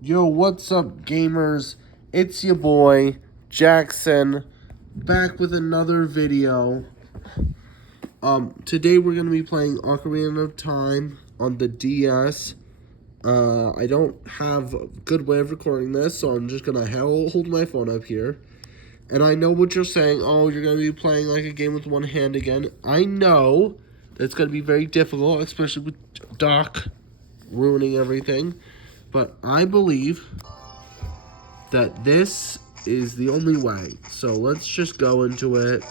Yo, what's up, gamers? It's your boy, Jackson, back with another video. Today we're gonna be playing Ocarina of Time on the DS. I don't have a good way of recording this, so I'm just gonna hold my phone up here. And I know what you're saying. Oh, you're gonna be playing like a game with one hand again. I know it's gonna be very difficult, especially with Doc ruining everything. But I believe that this is the only way. So let's just go into it.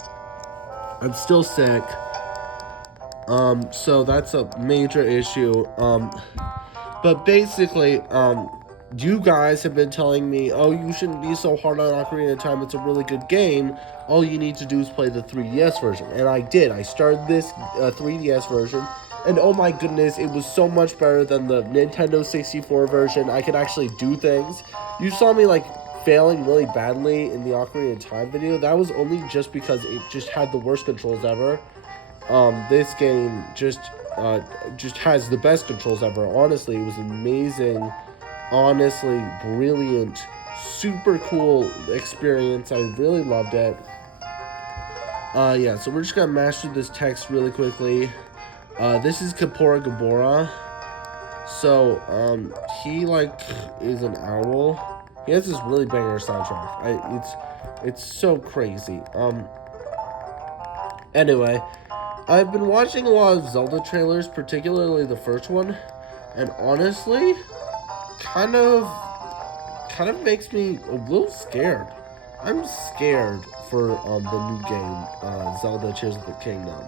I'm still sick. So that's a major issue. But basically, you guys have been telling me, oh, you shouldn't be so hard on Ocarina of Time. It's a really good game. All you need to do is play the 3DS version. And I did. I started this 3DS version. And oh my goodness, it was so much better than the Nintendo 64 version. I could actually do things. You saw me like failing really badly in the Ocarina of Time video. That was only just because it just had the worst controls ever. This game just has the best controls ever. Honestly, it was amazing. Honestly, brilliant, super cool experience. I really loved it. Yeah, so we're just gonna mash through this text really quickly. This is geabora. So, he is an owl. He has this really banger soundtrack. It's so crazy. Anyway, I've been watching a lot of Zelda trailers, particularly the first one, and honestly, kind of makes me a little scared. I'm scared for the new game, Zelda Tears of the Kingdom,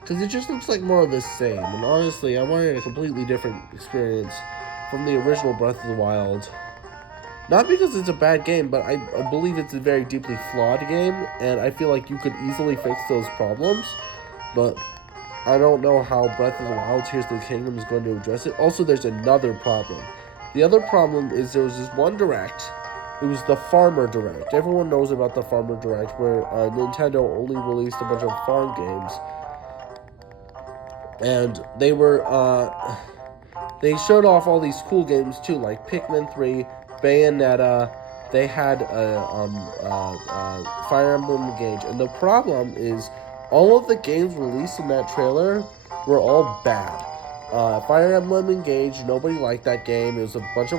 because it just looks like more of the same. And honestly, I wanted a completely different experience from the original Breath of the Wild. Not because it's a bad game, but I believe it's a very deeply flawed game, and I feel like you could easily fix those problems. But I don't know how Breath of the Wild Tears of the Kingdom is going to address it. Also, there's another problem. The other problem is there was this one direct. It was the Farmer Direct. Everyone knows about the Farmer Direct, where Nintendo only released a bunch of farm games. And they showed off all these cool games too, like Pikmin 3, Bayonetta. They had Fire Emblem Engage. And the problem is all of the games released in that trailer were all bad. Fire Emblem Engage, nobody liked that game. It was a bunch of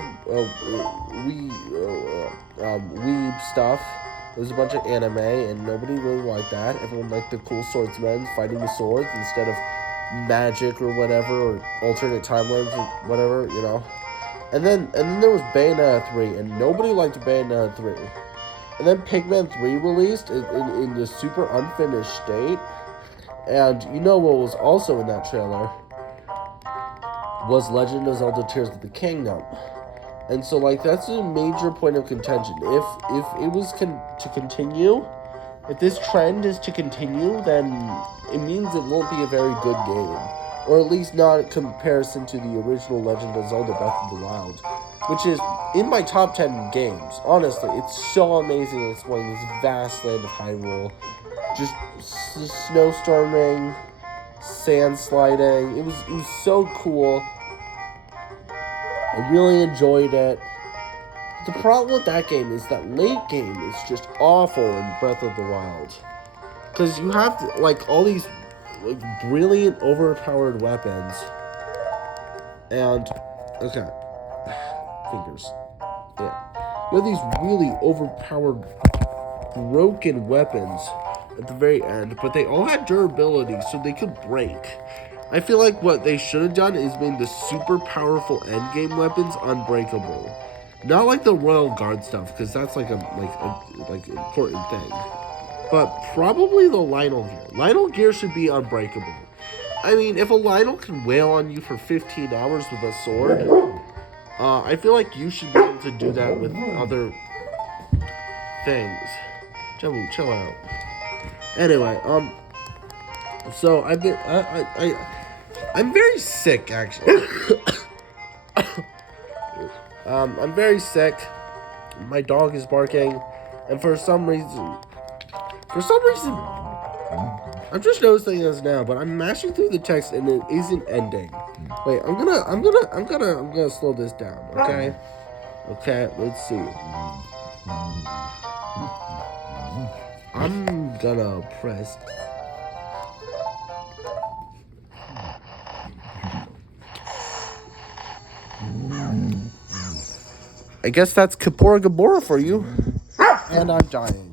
weeb stuff. It was a bunch of anime, and nobody really liked that. Everyone liked the cool swordsmen fighting with swords instead of magic or whatever, or alternate timelines or whatever, you know. And then there was Bayonetta 3, and nobody liked Bayonetta 3. And then Pikmin 3 released in the super unfinished state. And you know what was also in that trailer? Was Legend of Zelda Tears of the Kingdom. And so, like, that's a major point of contention. If it was to continue, if this trend is to continue, then it means it won't be a very good game. Or at least not in comparison to the original Legend of Zelda Breath of the Wild, which is in my top 10 games. Honestly, it's so amazing exploring this vast land of Hyrule. Just snowstorming, sand sliding. It was so cool. I really enjoyed it. The problem with that game is that late game is just awful in Breath of the Wild. Because you have to, like, all these like brilliant overpowered weapons. And okay. Fingers. Yeah. You have these really overpowered broken weapons at the very end, but they all had durability, so they could break. I feel like what they should have done is made the super powerful endgame weapons unbreakable. Not like the Royal Guard stuff, because that's like a important thing. But probably the Lionel Gear. Lionel Gear should be unbreakable. I mean, if a Lionel can wail on you for 15 hours with a sword, I feel like you should be able to do that with other things. Chill out. Anyway, so I'm very sick, actually. I'm very sick. My dog is barking, and for some reason, I'm just noticing this now, but I'm mashing through the text and it isn't ending. Wait, I'm gonna slow this down, okay? Okay, let's see. I'm gonna press. I guess that's Keapora geabora for you. And I'm dying.